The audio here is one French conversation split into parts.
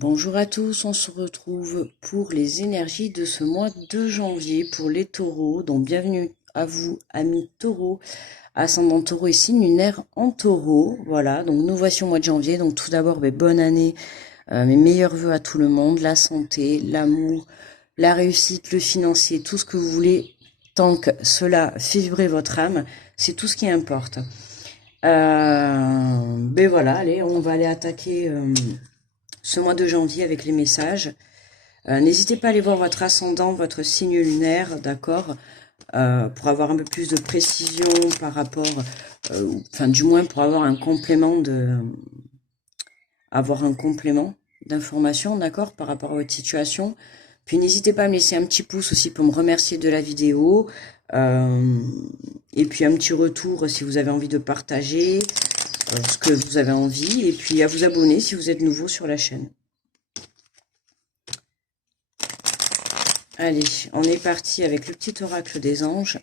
Bonjour à tous, on se retrouve pour les énergies de ce mois de janvier pour les taureaux. Donc bienvenue à vous, amis taureaux, ascendant taureau et signe lunaire en taureau. Voilà, donc nous voici au mois de janvier. Donc tout d'abord, bonne année, mes meilleurs vœux à tout le monde, la santé, l'amour, la réussite, le financier, tout ce que vous voulez, tant que cela fait vibrer votre âme, c'est tout ce qui importe. Voilà, allez, on va aller attaquer ce mois de janvier avec les messages. N'hésitez pas à aller voir votre ascendant, votre signe lunaire, d'accord, pour avoir un peu plus de précision par rapport, enfin du moins pour avoir un complément d'information, d'accord, par rapport à votre situation. Puis n'hésitez pas à me laisser un petit pouce aussi pour me remercier de la vidéo, et puis un petit retour si vous avez envie de partager ce que vous avez envie, et puis à vous abonner si vous êtes nouveau sur la chaîne. Allez, on est parti avec le petit oracle des anges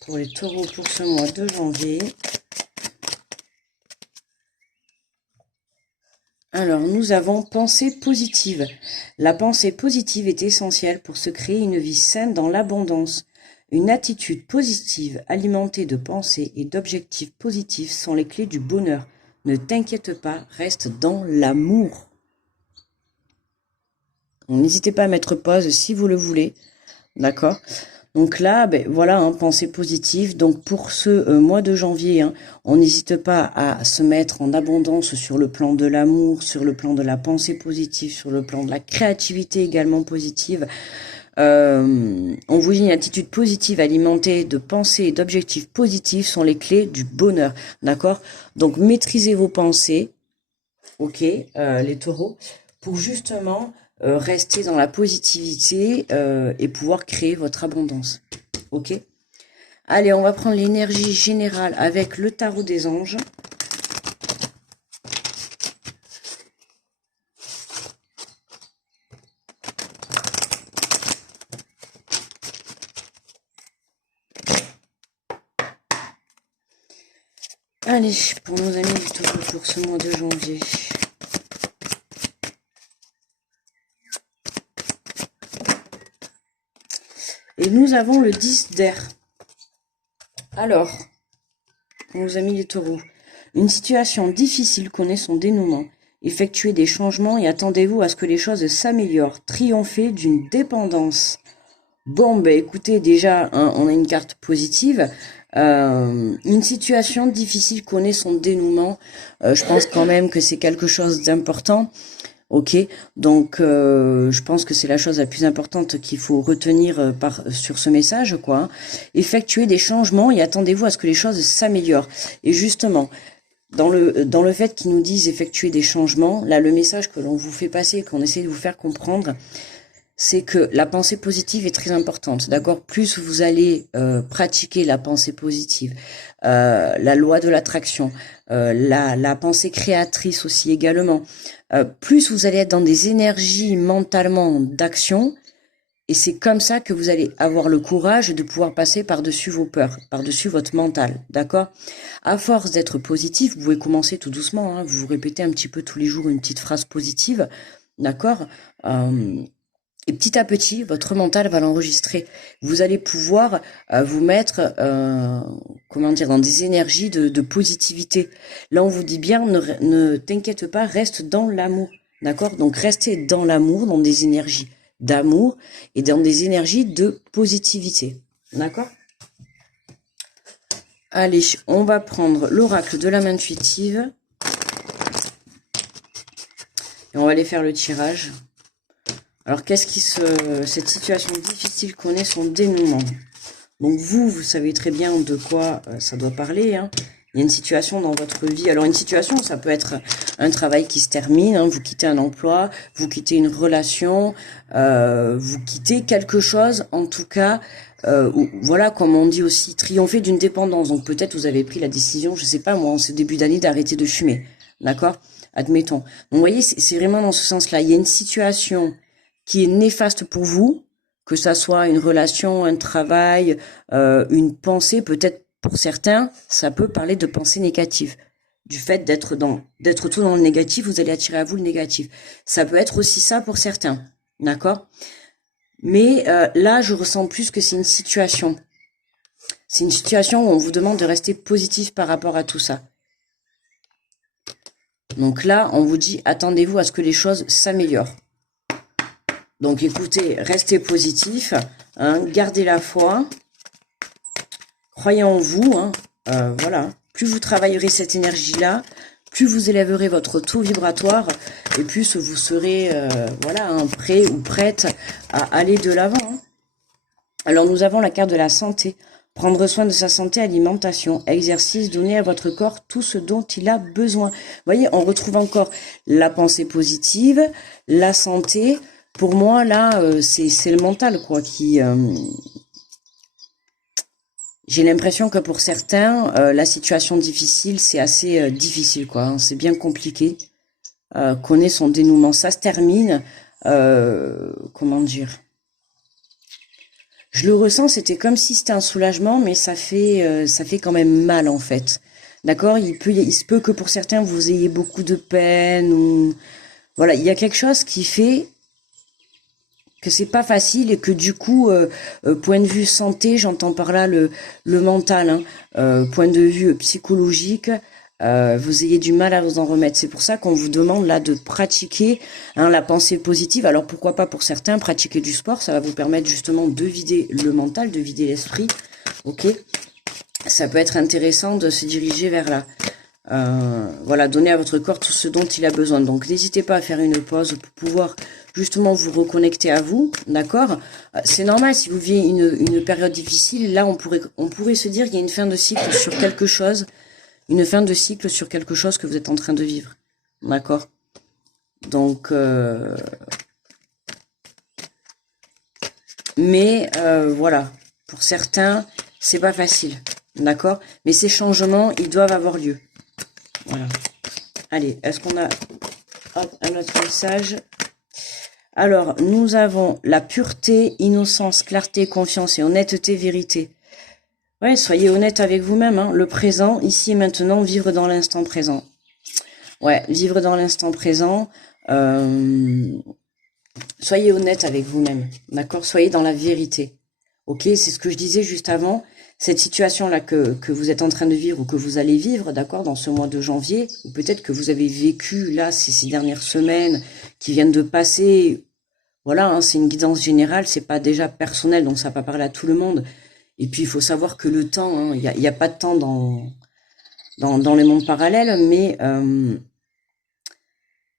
pour les taureaux pour ce mois de janvier. Alors, nous avons pensée positive. La pensée positive est essentielle pour se créer une vie saine dans l'abondance. Une attitude positive alimentée de pensées et d'objectifs positifs sont les clés du bonheur. Ne t'inquiète pas, reste dans l'amour. N'hésitez pas à mettre pause si vous le voulez, d'accord ? Donc là, voilà, pensée positive. Donc pour ce mois de janvier, on n'hésite pas à se mettre en abondance sur le plan de l'amour, sur le plan de la pensée positive, sur le plan de la créativité également positive. On vous dit une attitude positive alimentée de pensées et d'objectifs positifs sont les clés du bonheur, d'accord? Donc maîtrisez vos pensées, ok, les taureaux, pour justement rester dans la positivité et pouvoir créer votre abondance. Ok. Allez, on va prendre l'énergie générale avec le tarot des anges. Allez, pour nos amis du taureau pour ce mois de janvier. Et nous avons le 10 d'air. Alors, pour nos amis les taureaux, une situation difficile connaît son dénouement. Effectuez des changements et attendez-vous à ce que les choses s'améliorent. Triomphez d'une dépendance. Bon, écoutez, déjà, on a une carte positive. Une situation difficile connaît son dénouement. Je pense quand même que c'est quelque chose d'important. Ok, donc je pense que c'est la chose la plus importante qu'il faut retenir sur ce message, quoi. Effectuez des changements et attendez-vous à ce que les choses s'améliorent. Et justement, dans le fait qu'ils nous disent effectuer des changements, là le message que l'on vous fait passer, qu'on essaie de vous faire comprendre, c'est que la pensée positive est très importante, d'accord? Plus vous allez pratiquer la pensée positive, la loi de l'attraction, la pensée créatrice aussi également, plus vous allez être dans des énergies mentalement d'action, et c'est comme ça que vous allez avoir le courage de pouvoir passer par-dessus vos peurs, par-dessus votre mental, d'accord? À force d'être positif, vous pouvez commencer tout doucement, vous vous répétez un petit peu tous les jours une petite phrase positive, d'accord? Et petit à petit, votre mental va l'enregistrer. Vous allez pouvoir vous mettre, dans des énergies de positivité. Là, on vous dit bien, ne t'inquiète pas, reste dans l'amour. D'accord? Donc, restez dans l'amour, dans des énergies d'amour et dans des énergies de positivité. D'accord? Allez, on va prendre l'oracle de l'âme intuitive. Et on va aller faire le tirage. Alors, cette situation difficile connaît son dénouement. Donc vous savez très bien de quoi ça doit parler. Il y a une situation dans votre vie. Alors une situation, ça peut être un travail qui se termine, vous quittez un emploi, vous quittez une relation, vous quittez quelque chose, en tout cas, voilà, comme on dit aussi, triompher d'une dépendance. Donc peut-être vous avez pris la décision, je sais pas moi, en ce début d'année, d'arrêter de fumer. D'accord? Admettons. Donc vous voyez, c'est vraiment dans ce sens-là. Il y a une situation qui est néfaste pour vous, que ça soit une relation, un travail, une pensée, peut-être pour certains, ça peut parler de pensée négative. du fait d'être tout dans le négatif, vous allez attirer à vous le négatif. Ça peut être aussi ça pour certains, d'accord? Mais là, je ressens plus que c'est une situation. C'est une situation où on vous demande de rester positif par rapport à tout ça. Donc là, on vous dit, attendez-vous à ce que les choses s'améliorent. Donc écoutez, restez positif, hein, gardez la foi, croyez en vous, hein, voilà. Plus vous travaillerez cette énergie-là, plus vous élèverez votre taux vibratoire et plus vous serez voilà, hein, prêt ou prête à aller de l'avant. Hein. Alors nous avons la carte de la santé. Prendre soin de sa santé, alimentation, exercice, donner à votre corps tout ce dont il a besoin. Vous voyez, on retrouve encore la pensée positive, la santé. Pour moi, là, c'est le mental, quoi, qui... J'ai l'impression que pour certains, la situation difficile, c'est assez difficile, quoi. Hein, c'est bien compliqué. Connaît son dénouement. Ça se termine, comment dire... Je le ressens, c'était comme si c'était un soulagement, mais ça fait quand même mal en fait. D'accord? Il se peut que pour certains vous ayez beaucoup de peine ou voilà, il y a quelque chose qui fait que c'est pas facile et que du coup, point de vue santé, j'entends par là le mental, hein, point de vue psychologique. Vous ayez du mal à vous en remettre. C'est pour ça qu'on vous demande là de pratiquer hein, la pensée positive. Alors pourquoi pas pour certains pratiquer du sport, ça va vous permettre justement de vider le mental, de vider l'esprit. Ok, ça peut être intéressant de se diriger vers là. Voilà, donner à votre corps tout ce dont il a besoin. Donc n'hésitez pas à faire une pause pour pouvoir justement vous reconnecter à vous, d'accord? C'est normal si vous vivez une période difficile. Là, on pourrait se dire qu'il y a une fin de cycle sur quelque chose. Une fin de cycle sur quelque chose que vous êtes en train de vivre. D'accord? Donc, mais voilà, pour certains, c'est pas facile. D'accord? Mais ces changements, ils doivent avoir lieu. Voilà. Allez, est-ce qu'on a un autre message? Alors, nous avons la pureté, innocence, clarté, confiance et honnêteté, vérité. Ouais, soyez honnête avec vous-même, hein. Le présent, ici et maintenant, vivre dans l'instant présent. Ouais, vivre dans l'instant présent. Soyez honnête avec vous-même, d'accord? Soyez dans la vérité. Ok, c'est ce que je disais juste avant. Cette situation-là que vous êtes en train de vivre ou que vous allez vivre, d'accord, dans ce mois de janvier, ou peut-être que vous avez vécu là ces dernières semaines qui viennent de passer. Voilà, hein, c'est une guidance générale, c'est pas déjà personnel, donc ça va pas parler à tout le monde. Et puis, il faut savoir que le temps, hein, il y a pas de temps dans les mondes parallèles, mais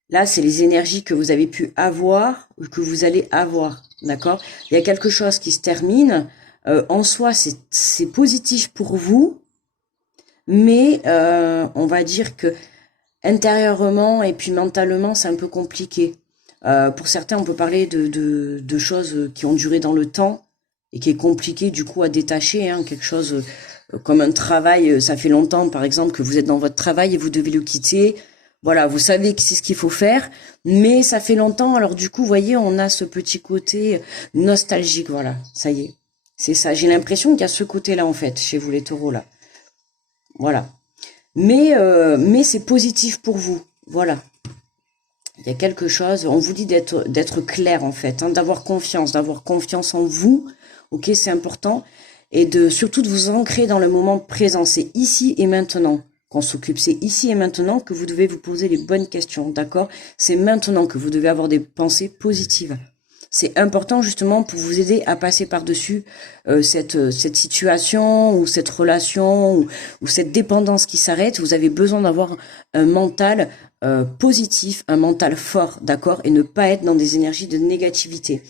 là, c'est les énergies que vous avez pu avoir ou que vous allez avoir, d'accord? Il y a quelque chose qui se termine. En soi, c'est positif pour vous, mais on va dire que intérieurement et puis mentalement, c'est un peu compliqué. Pour certains, on peut parler de choses qui ont duré dans le temps, et qui est compliqué du coup à détacher, hein, quelque chose comme un travail, ça fait longtemps par exemple que vous êtes dans votre travail et vous devez le quitter, voilà, vous savez que c'est ce qu'il faut faire, mais ça fait longtemps, alors du coup, vous voyez, on a ce petit côté nostalgique, voilà, ça y est, c'est ça, j'ai l'impression qu'il y a ce côté-là en fait, chez vous les taureaux là, voilà, mais c'est positif pour vous, voilà. Il y a quelque chose, on vous dit d'être clair en fait, hein, d'avoir confiance en vous. Ok, c'est important. Et surtout de vous ancrer dans le moment présent. C'est ici et maintenant qu'on s'occupe. C'est ici et maintenant que vous devez vous poser les bonnes questions. D'accord? C'est maintenant que vous devez avoir des pensées positives. C'est important justement pour vous aider à passer par-dessus cette situation ou cette relation ou cette dépendance qui s'arrête. Vous avez besoin d'avoir un mental positif, un mental fort, d'accord? Et ne pas être dans des énergies de négativité.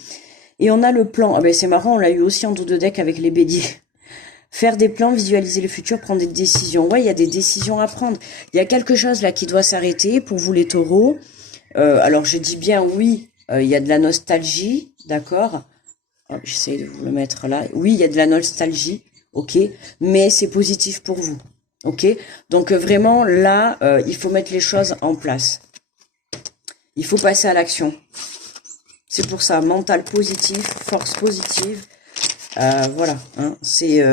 Et on a le plan. Ah ben c'est marrant, on l'a eu aussi en dos de deck avec les béliers. Faire des plans, visualiser le futur, prendre des décisions. Ouais, il y a des décisions à prendre. Il y a quelque chose là qui doit s'arrêter pour vous les taureaux. Alors je dis bien oui, il y a de la nostalgie, d'accord. J'essaie de vous le mettre là. Oui, il y a de la nostalgie, ok. Mais c'est positif pour vous, ok. Donc vraiment là, il faut mettre les choses en place. Il faut passer à l'action. C'est pour ça, mental positif, force positive. Voilà, hein, c'est...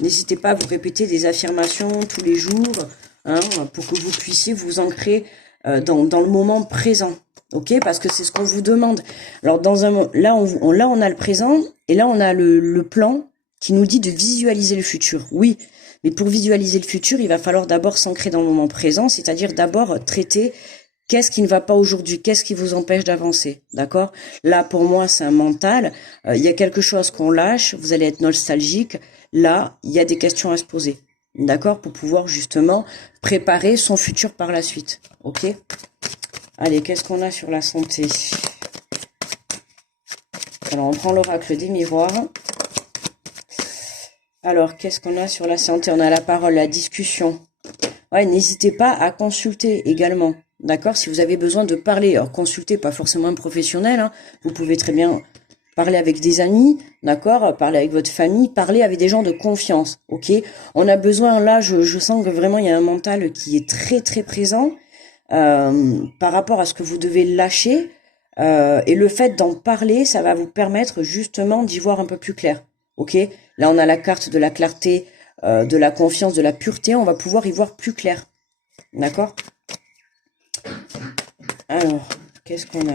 N'hésitez pas à vous répéter des affirmations tous les jours. hein, pour que vous puissiez vous ancrer dans le moment présent. Ok, parce que c'est ce qu'on vous demande. Alors là on a le présent et là on a le plan qui nous dit de visualiser le futur. Oui, mais pour visualiser le futur, il va falloir d'abord s'ancrer dans le moment présent, c'est-à-dire d'abord traiter qu'est-ce qui ne va pas aujourd'hui, qu'est-ce qui vous empêche d'avancer, d'accord? Là pour moi c'est un mental. Il y a quelque chose qu'on lâche, vous allez être nostalgique. Là il y a des questions à se poser, d'accord, pour pouvoir justement préparer son futur par la suite. Ok? Allez, qu'est-ce qu'on a sur la santé? Alors, on prend l'oracle des miroirs. Alors, qu'est-ce qu'on a sur la santé? On a la parole, la discussion. Ouais, n'hésitez pas à consulter également. D'accord? Si vous avez besoin de parler, alors consultez, pas forcément un professionnel, hein. Vous pouvez très bien parler avec des amis, d'accord? Parler avec votre famille, parler avec des gens de confiance, ok? On a besoin, là, je sens que vraiment, il y a un mental qui est très, très présent. Par rapport à ce que vous devez lâcher, et le fait d'en parler, ça va vous permettre justement d'y voir un peu plus clair. Ok? Là, on a la carte de la clarté, de la confiance, de la pureté. On va pouvoir y voir plus clair. D'accord? Alors, qu'est-ce qu'on a?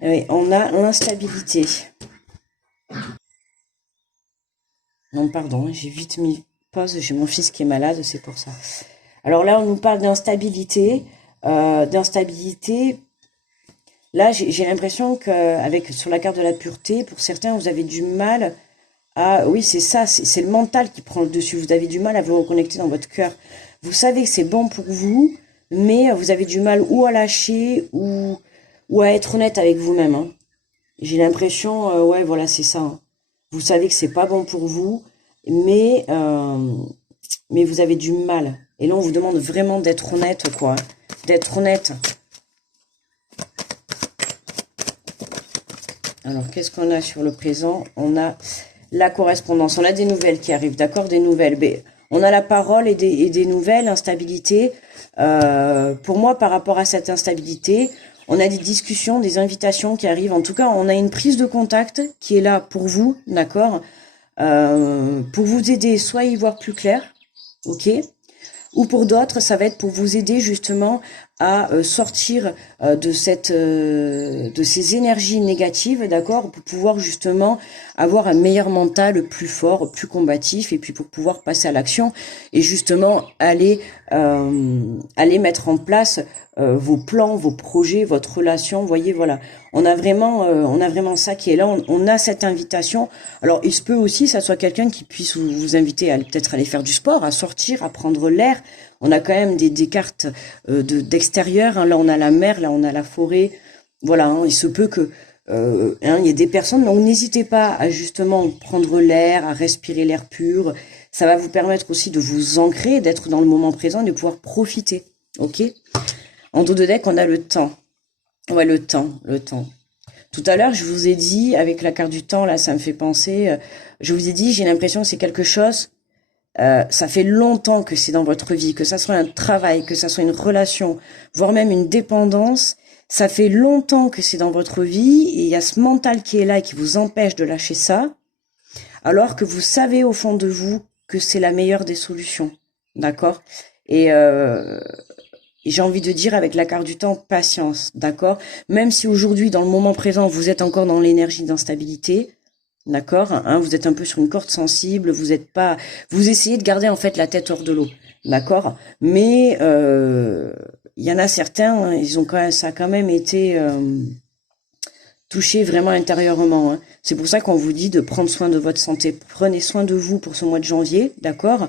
Oui, on a l'instabilité. Non, pardon, j'ai vite mis pause. J'ai mon fils qui est malade, c'est pour ça. Alors là, on nous parle d'instabilité. Là, j'ai l'impression qu'avec sur la carte de la pureté, pour certains, vous avez du mal à... Oui, c'est ça, c'est le mental qui prend le dessus. Vous avez du mal à vous reconnecter dans votre cœur. Vous savez que c'est bon pour vous, mais vous avez du mal ou à lâcher ou à être honnête avec vous-même. Hein. J'ai l'impression, ouais, voilà, c'est ça. Hein. Vous savez que c'est pas bon pour vous, mais vous avez du mal. Et là, on vous demande vraiment d'être honnête, quoi. D'être honnête. Alors, qu'est-ce qu'on a sur le présent? On a la correspondance. On a des nouvelles qui arrivent, d'accord? Des nouvelles. Mais on a la parole et des nouvelles, instabilité. Pour moi, par rapport à cette instabilité, on a des discussions, des invitations qui arrivent. En tout cas, on a une prise de contact qui est là pour vous, d'accord? Pour vous aider, soit à y voir plus clair, ok? Ou pour d'autres, ça va être pour vous aider justement à sortir de ces énergies négatives, d'accord, pour pouvoir justement avoir un meilleur mental, plus fort, plus combatif, et puis pour pouvoir passer à l'action et justement aller mettre en place vos plans, vos projets, votre relation. Vous voyez, voilà, on a vraiment ça qui est là. On a cette invitation. Alors, il se peut aussi, que ça soit quelqu'un qui puisse vous inviter à peut-être aller faire du sport, à sortir, à prendre l'air. On a quand même des cartes d'extérieur. Hein. Là, on a la mer, là, on a la forêt. Voilà, hein, il se peut que il y ait des personnes. Donc, n'hésitez pas à justement prendre l'air, à respirer l'air pur. Ça va vous permettre aussi de vous ancrer, d'être dans le moment présent, de pouvoir profiter. Ok? En dos de deck, on a le temps. Ouais, le temps. Tout à l'heure, je vous ai dit, avec la carte du temps, là, ça me fait penser, je vous ai dit, j'ai l'impression que c'est quelque chose, ça fait longtemps que c'est dans votre vie, que ça soit un travail, que ça soit une relation, voire même une dépendance, ça fait longtemps que c'est dans votre vie, et il y a ce mental qui est là et qui vous empêche de lâcher ça, alors que vous savez au fond de vous que c'est la meilleure des solutions. D'accord? Et j'ai envie de dire avec la carte du temps, patience, d'accord? Même si aujourd'hui, dans le moment présent, vous êtes encore dans l'énergie d'instabilité, d'accord? Hein, vous êtes un peu sur une corde sensible, vous essayez de garder en fait la tête hors de l'eau, d'accord? Mais il y en a certains, hein, ça a quand même été touché vraiment intérieurement. Hein. C'est pour ça qu'on vous dit de prendre soin de votre santé. Prenez soin de vous pour ce mois de janvier, d'accord?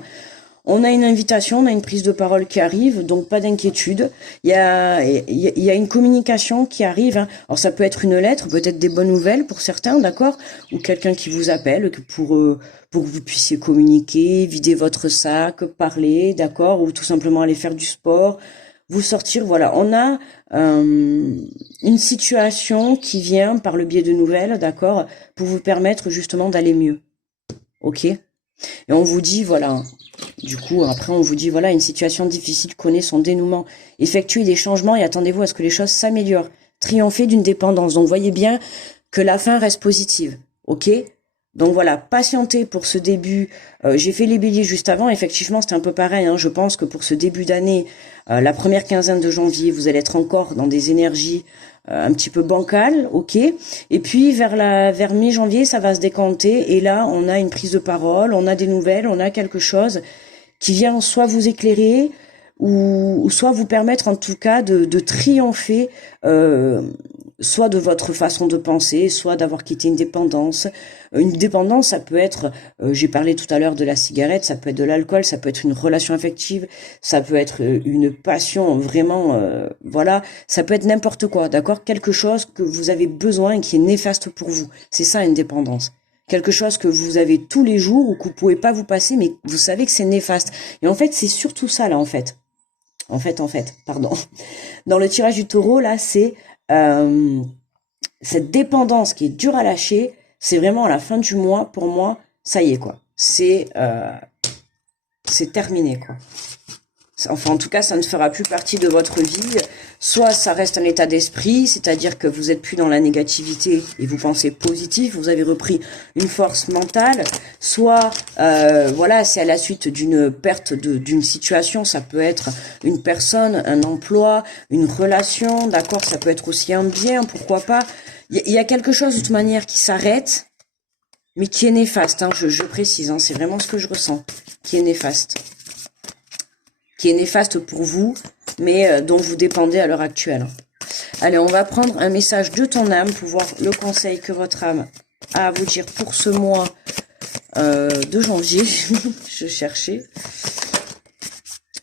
On a une invitation, on a une prise de parole qui arrive, donc pas d'inquiétude. Il y a une communication qui arrive. Hein. Alors ça peut être une lettre, peut-être des bonnes nouvelles pour certains, d'accord, ou quelqu'un qui vous appelle pour que vous puissiez communiquer, vider votre sac, parler, d'accord, ou tout simplement aller faire du sport, vous sortir. Voilà, on a une situation qui vient par le biais de nouvelles, d'accord, pour vous permettre justement d'aller mieux. Ok? Et on vous dit, voilà, du coup, après, on vous dit, voilà, une situation difficile connaît son dénouement. Effectuez des changements et attendez-vous à ce que les choses s'améliorent. Triompher d'une dépendance. Donc, voyez bien que la fin reste positive. Ok? Donc voilà, patientez pour ce début. J'ai fait les béliers juste avant, effectivement c'était un peu pareil, hein. Je pense que pour ce début d'année, la première quinzaine de janvier, vous allez être encore dans des énergies un petit peu bancales, ok. Et puis vers mi-janvier, ça va se décanter, et là on a une prise de parole, on a des nouvelles, on a quelque chose qui vient soit vous éclairer, ou soit vous permettre en tout cas de triompher, soit de votre façon de penser, soit d'avoir quitté une dépendance. Une dépendance, ça peut être, j'ai parlé tout à l'heure de la cigarette, ça peut être de l'alcool, ça peut être une relation affective, ça peut être une passion vraiment, voilà, ça peut être n'importe quoi, d'accord? Quelque chose que vous avez besoin et qui est néfaste pour vous. C'est ça une dépendance. Quelque chose que vous avez tous les jours ou que vous pouvez pas vous passer, mais vous savez que c'est néfaste. Et en fait, c'est surtout ça là, en fait. Pardon. Dans le tirage du taureau, là, c'est cette dépendance qui est dure à lâcher. C'est vraiment à la fin du mois, pour moi, ça y est, quoi. C'est terminé, quoi. Enfin, en tout cas, ça ne fera plus partie de votre vie. Soit ça reste un état d'esprit, c'est-à-dire que vous êtes plus dans la négativité et vous pensez positif, vous avez repris une force mentale. Soit, voilà, c'est à la suite d'une perte d'une situation. Ça peut être une personne, un emploi, une relation, d'accord. Ça peut être aussi un bien, pourquoi pas. Il y a quelque chose de toute manière qui s'arrête, mais qui est néfaste. Hein, je précise, hein, c'est vraiment ce que je ressens, qui est néfaste. Qui est néfaste pour vous, mais dont vous dépendez à l'heure actuelle. Allez, on va prendre un message de ton âme pour voir le conseil que votre âme a à vous dire pour ce mois de janvier. Je cherchais.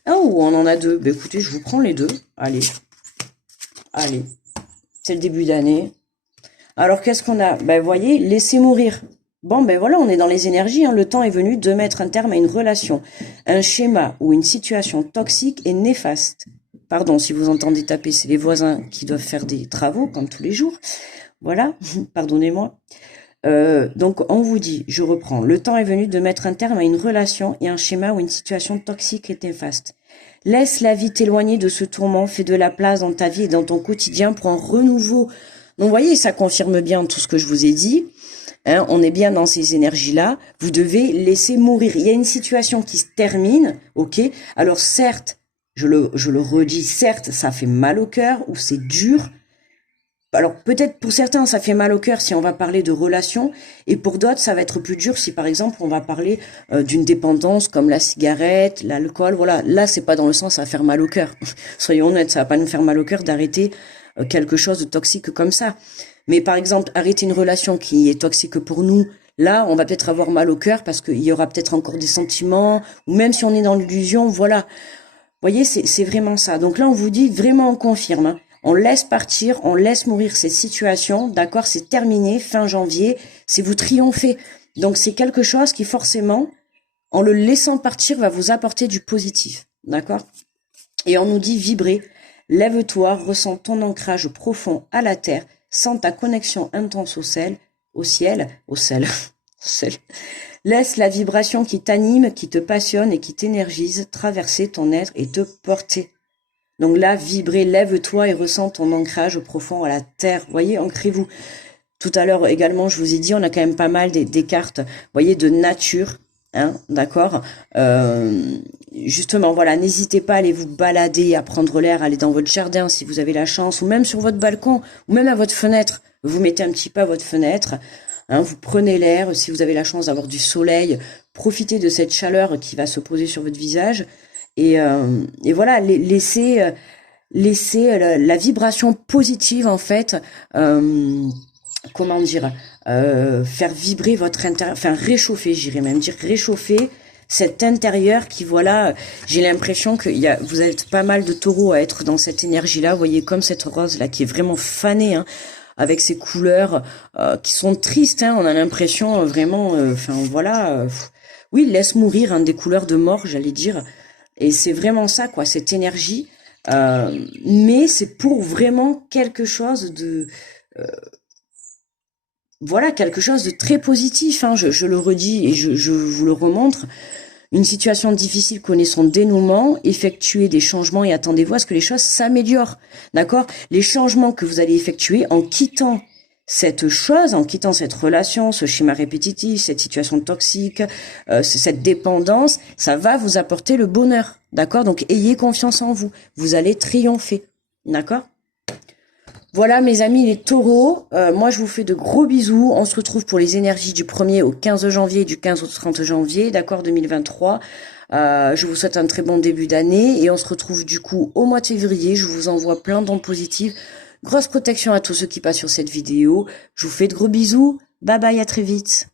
Oh, on en a deux. Ben, écoutez, je vous prends les deux. Allez. C'est le début d'année. Alors, qu'est-ce qu'on a? Ben, voyez, laissez mourir. Bon, ben voilà, on est dans les énergies, hein. Le temps est venu de mettre un terme à une relation, un schéma ou une situation toxique et néfaste. Pardon, si vous entendez taper, c'est les voisins qui doivent faire des travaux, comme tous les jours. Voilà, pardonnez-moi. Donc, on vous dit, je reprends, le temps est venu de mettre un terme à une relation et un schéma ou une situation toxique et néfaste. Laisse la vie t'éloigner de ce tourment, fais de la place dans ta vie et dans ton quotidien pour un renouveau. Donc, vous voyez, ça confirme bien tout ce que je vous ai dit. Hein, on est bien dans ces énergies-là. Vous devez laisser mourir. Il y a une situation qui se termine, ok. Alors certes, je le redis, certes, ça fait mal au cœur ou c'est dur. Alors peut-être pour certains, ça fait mal au cœur si on va parler de relations, et pour d'autres, ça va être plus dur si par exemple on va parler d'une dépendance comme la cigarette, l'alcool. Voilà, là c'est pas dans le sens à faire mal au cœur. Soyons honnêtes, ça va pas nous faire mal au cœur d'arrêter quelque chose de toxique comme ça. Mais par exemple, arrêter une relation qui est toxique pour nous, là, on va peut-être avoir mal au cœur parce qu'il y aura peut-être encore des sentiments, ou même si on est dans l'illusion, voilà. Vous voyez, c'est vraiment ça. Donc là, on vous dit, vraiment, on confirme. Hein. On laisse partir, on laisse mourir cette situation, d'accord, c'est terminé, fin janvier, c'est vous triompher. Donc c'est quelque chose qui forcément, en le laissant partir, va vous apporter du positif, d'accord. Et on nous dit vibrer, lève-toi, ressens ton ancrage profond à la terre, sens ta connexion intense au ciel. Laisse la vibration qui t'anime, qui te passionne et qui t'énergise traverser ton être et te porter. Donc là, vibrez, lève-toi et ressens ton ancrage profond à la terre. Voyez, ancrez-vous. Tout à l'heure également, je vous ai dit, on a quand même pas mal des cartes, voyez, de nature. Hein, d'accord. Justement, voilà, n'hésitez pas à aller vous balader, à prendre l'air, aller dans votre jardin si vous avez la chance, ou même sur votre balcon, ou même à votre fenêtre. Vous mettez un petit peu à votre fenêtre, hein, vous prenez l'air. Si vous avez la chance d'avoir du soleil, profitez de cette chaleur qui va se poser sur votre visage. Et voilà, laissez la vibration positive en fait. Comment dire, faire vibrer votre intérieur, enfin réchauffer, j'irais même dire réchauffer cet intérieur qui, voilà, j'ai l'impression que vous êtes pas mal de taureaux à être dans cette énergie-là, vous voyez, comme cette rose-là qui est vraiment fanée, hein, avec ces couleurs qui sont tristes, hein, on a l'impression vraiment, enfin voilà, oui, laisse mourir, hein, des couleurs de mort, j'allais dire, et c'est vraiment ça, quoi, cette énergie, mais c'est pour vraiment quelque chose de... voilà, quelque chose de très positif, hein, je le redis et je vous le remontre. Une situation difficile connaît son dénouement, effectuez des changements et attendez-vous à ce que les choses s'améliorent, d'accord? Les changements que vous allez effectuer en quittant cette chose, en quittant cette relation, ce schéma répétitif, cette situation toxique, cette dépendance, ça va vous apporter le bonheur, d'accord? Donc ayez confiance en vous, vous allez triompher, d'accord? Voilà mes amis les taureaux, moi je vous fais de gros bisous, on se retrouve pour les énergies du 1er au 15 janvier, du 15 au 30 janvier, d'accord, 2023. Je vous souhaite un très bon début d'année et on se retrouve du coup au mois de février, je vous envoie plein d'ondes positives. Grosse protection à tous ceux qui passent sur cette vidéo. Je vous fais de gros bisous. Bye bye, à très vite.